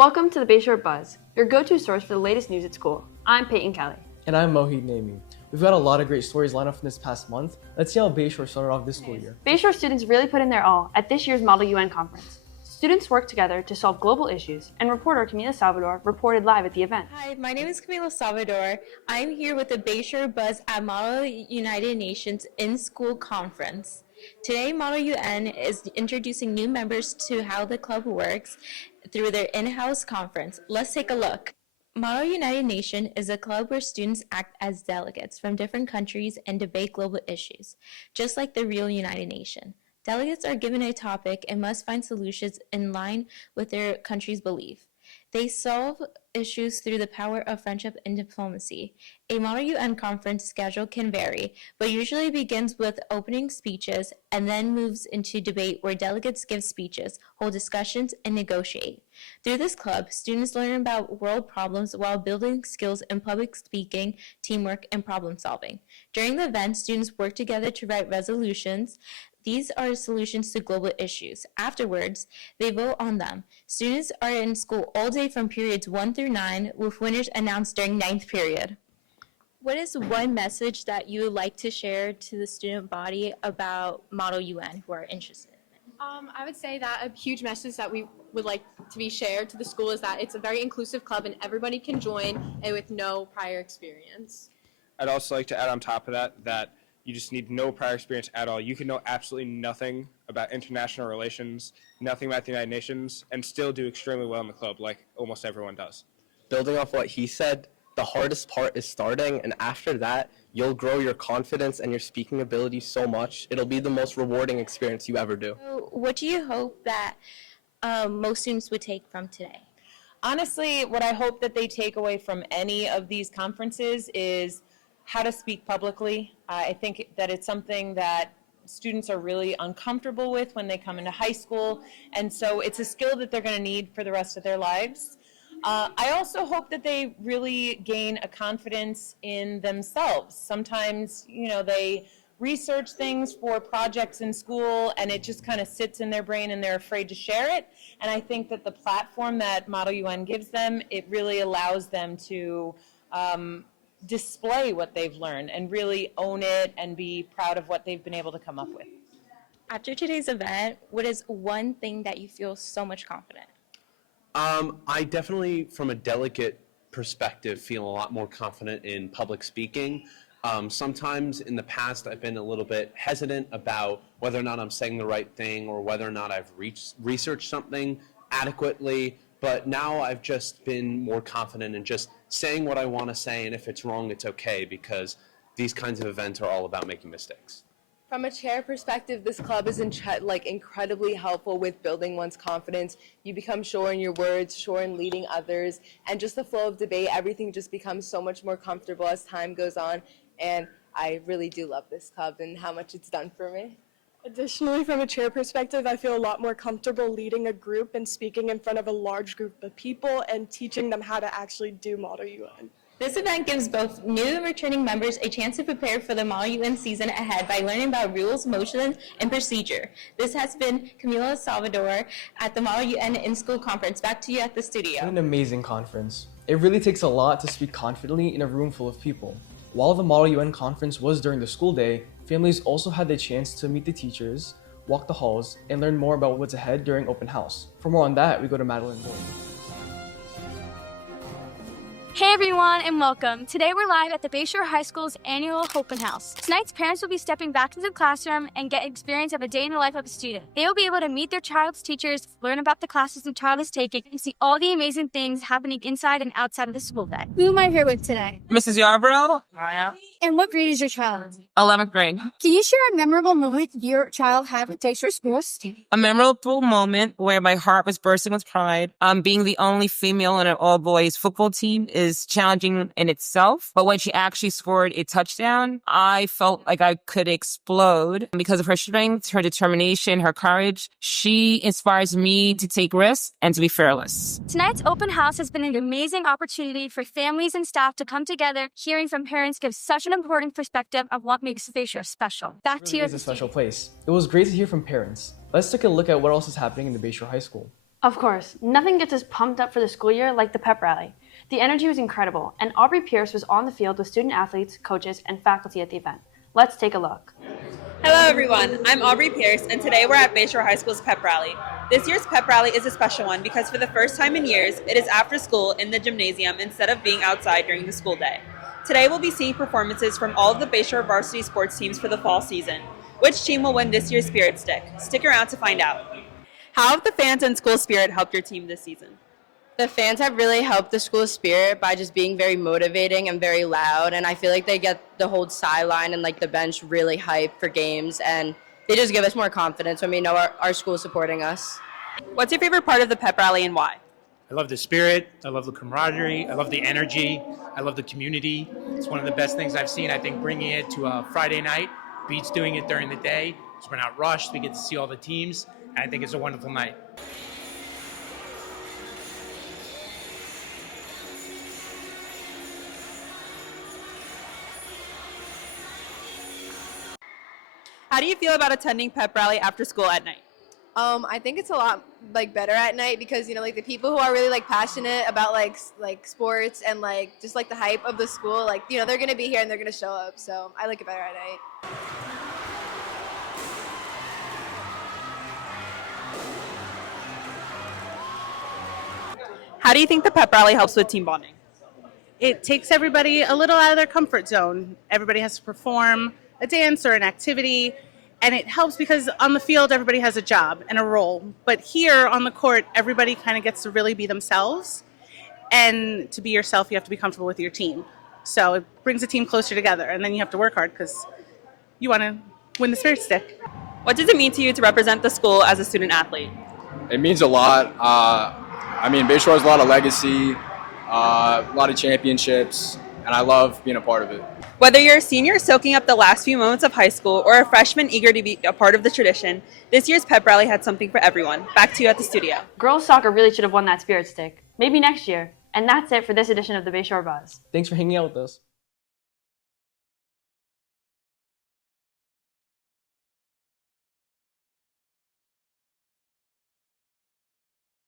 Welcome to the Bayshore Buzz, your go-to source for the latest news at school. I'm Peyton Kelly. And I'm Mohit Naimi. We've got a lot of great stories lined up from this past month. Let's see how Bayshore started off this school year. Bayshore students really put in their all at this year's Model UN conference. Students worked together to solve global issues, and reporter Camila Salvador reported live at the event. Hi, my name is Camila Salvador. I'm here with the Bayshore Buzz at Model United Nations In-School Conference. Today, Model UN is introducing new members to how the club works through their in-house conference. Let's take a look. Model United Nation is a club where students act as delegates from different countries and debate global issues, just like the real United Nation. Delegates are given a topic and must find solutions in line with their country's belief. They solve issues through the power of friendship and diplomacy. A Model UN conference schedule can vary, but usually begins with opening speeches and then moves into debate where delegates give speeches, hold discussions, and negotiate. Through this club, students learn about world problems while building skills in public speaking, teamwork, and problem solving. During the event, students work together to write resolutions. These are solutions to global issues. Afterwards, they vote on them. Students are in school all day from periods 1 through 9, with winners announced during 9th period. What is one message that you would like to share to the student body about Model UN who are interested in it? I would say that a huge message that we would like to be shared to the school is that it's a very inclusive club and everybody can join and with no prior experience. I'd also like to add on top of that you just need no prior experience at all. You can know absolutely nothing about international relations, nothing about the United Nations, and still do extremely well in the club like almost everyone does. Building off what he said, the hardest part is starting, and after that, you'll grow your confidence and your speaking ability so much. It'll be the most rewarding experience you ever do. So what do you hope that most students would take from today? Honestly, what I hope that they take away from any of these conferences is how to speak publicly. I think that it's something that students are really uncomfortable with when they come into high school, and so it's a skill that they're going to need for the rest of their lives. I also hope that they really gain a confidence in themselves. Sometimes, they research things for projects in school and it just kind of sits in their brain and they're afraid to share it. And I think that the platform that Model UN gives them, it really allows them to display what they've learned and really own it and be proud of what they've been able to come up with. After today's event, what is one thing that you feel so much confident? I definitely, from a delegate perspective, feel a lot more confident in public speaking. Sometimes in the past, I've been a little bit hesitant about whether or not I'm saying the right thing or whether or not I've researched something adequately. But now I've just been more confident in just saying what I want to say, and if it's wrong, it's okay, because these kinds of events are all about making mistakes. From a chair perspective, this club is incredibly helpful with building one's confidence. You become sure in your words, sure in leading others, and just the flow of debate, everything just becomes so much more comfortable as time goes on, and I really do love this club and how much it's done for me. Additionally, from a chair perspective, I feel a lot more comfortable leading a group and speaking in front of a large group of people and teaching them how to actually do Model UN. This event gives both new and returning members a chance to prepare for the Model UN season ahead by learning about rules, motions, and procedure. This has been Camila Salvador at the Model UN In-School Conference. Back to you at the studio. An amazing conference. It really takes a lot to speak confidently in a room full of people. While the Model UN conference was during the school day, families also had the chance to meet the teachers, walk the halls, and learn more about what's ahead during open house. For more on that, we go to Madeline Boyd. Hey everyone, and welcome. Today we're live at the Bayshore High School's annual open house. Tonight's parents will be stepping back into the classroom and get experience of a day in the life of a student. They will be able to meet their child's teachers, learn about the classes their child is taking, and see all the amazing things happening inside and outside of the school day. Who am I here with today? Mrs. Yarborough. Maya. And what grade is your child? 11th grade. Can you share a memorable moment your child had with Bayshore Schools? A memorable moment where my heart was bursting with pride. Being the only female on an all-boys football team is challenging in itself. But when she actually scored a touchdown, I felt like I could explode because of her strength, her determination, her courage. She inspires me to take risks and to be fearless. Tonight's open house has been an amazing opportunity for families and staff to come together. Hearing from parents gives such an important perspective of what makes Bayshore special. Back to you. It's a special place. It was great to hear from parents. Let's take a look at what else is happening in the Bayshore High School. Of course, nothing gets us pumped up for the school year like the Pep Rally. The energy was incredible, and Aubrey Pierce was on the field with student athletes, coaches, and faculty at the event. Let's take a look. Hello everyone, I'm Aubrey Pierce and today we're at Bayshore High School's Pep Rally. This year's Pep Rally is a special one because for the first time in years, it is after school in the gymnasium instead of being outside during the school day. Today we'll be seeing performances from all of the Bayshore varsity sports teams for the fall season. Which team will win this year's Spirit Stick? Stick around to find out. How have the fans and school spirit helped your team this season? The fans have really helped the school spirit by just being very motivating and very loud, and I feel like they get the whole sideline and like the bench really hyped for games, and they just give us more confidence when we know our school is supporting us. What's your favorite part of the Pep Rally and why? I love the spirit, I love the camaraderie, I love the energy, I love the community. It's one of the best things I've seen. I think bringing it to a Friday night beats doing it during the day, so we're not rushed, we get to see all the teams, and I think it's a wonderful night. How do you feel about attending Pep Rally after school at night? I think it's a lot like better at night because like the people who are really like passionate about like sports and like just like the hype of the school, like they're gonna be here and they're gonna show up. So I like it better at night. How do you think the Pep Rally helps with team bonding? It takes everybody a little out of their comfort zone. Everybody has to perform a dance or an activity, and it helps because on the field everybody has a job and a role, but here on the court everybody kind of gets to really be themselves, and to be yourself you have to be comfortable with your team, so it brings the team closer together, and then you have to work hard because you want to win the Spirit Stick. What does it mean to you to represent the school as a student athlete? It means a lot. Bayshore has a lot of legacy, a lot of championships, and I love being a part of it. Whether you're a senior soaking up the last few moments of high school or a freshman eager to be a part of the tradition, this year's Pep Rally had something for everyone. Back to you at the studio. Girls soccer really should have won that Spirit Stick. Maybe next year. And that's it for this edition of the Bayshore Buzz. Thanks for hanging out with us.